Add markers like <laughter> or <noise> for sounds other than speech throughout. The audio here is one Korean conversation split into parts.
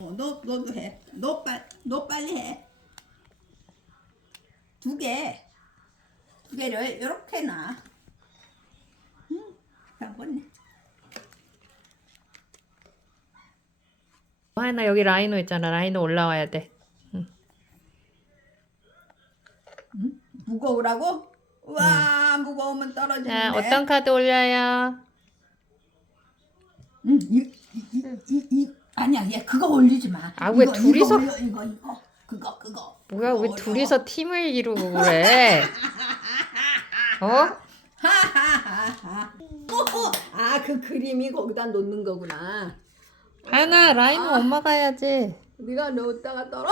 어, 너 너도 해. 너 빨, 너 빨리 해. 두 개. 두 개를 이렇게 놔. 응, 잡았네. 하연아 여기 라이노 있잖아. 라이노 올라와야 돼. 무거우라고? 와 무거우면 떨어지는데. 자, 어떤 카드 올려요? 응, 이, 이, 이, 이, 이, 아니야, 얘 그거 올리지 마. 아, 왜 이거, 둘이서- 이거, 올려, 이거 이거 그거 그거. 뭐야 왜 그거 둘이서 팀을 이루고 그래? 어? 하하하하. 어, 아그 그림이 거기다 놓는 거구나. 하연아 라이노 엄마가 해야지. 네가 넣었다가 떨어.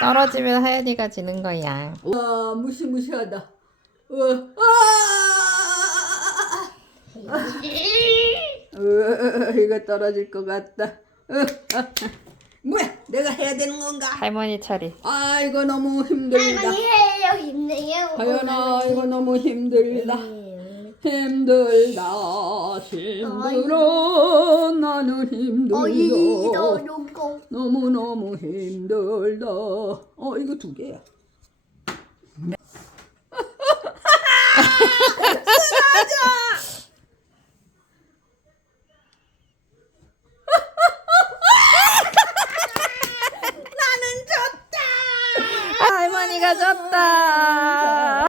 떨어지면 하연이가 지는 거야. 와 무시무시하다. 어, 아, 어, 이거 떨어질 것 같다. 어, <laughs> 아, 뭐야? 내가 해야 되는 건가? 할머니 차례. 아 이거 너무 힘들다. 할머니 해요 힘내요. 하연아 이거 너무 힘들다. 네. 힘들다 힘들어 나는 힘들어 어이도 놓고 너무 너무 힘들다 어 이거 두 개야 할머니가 졌다.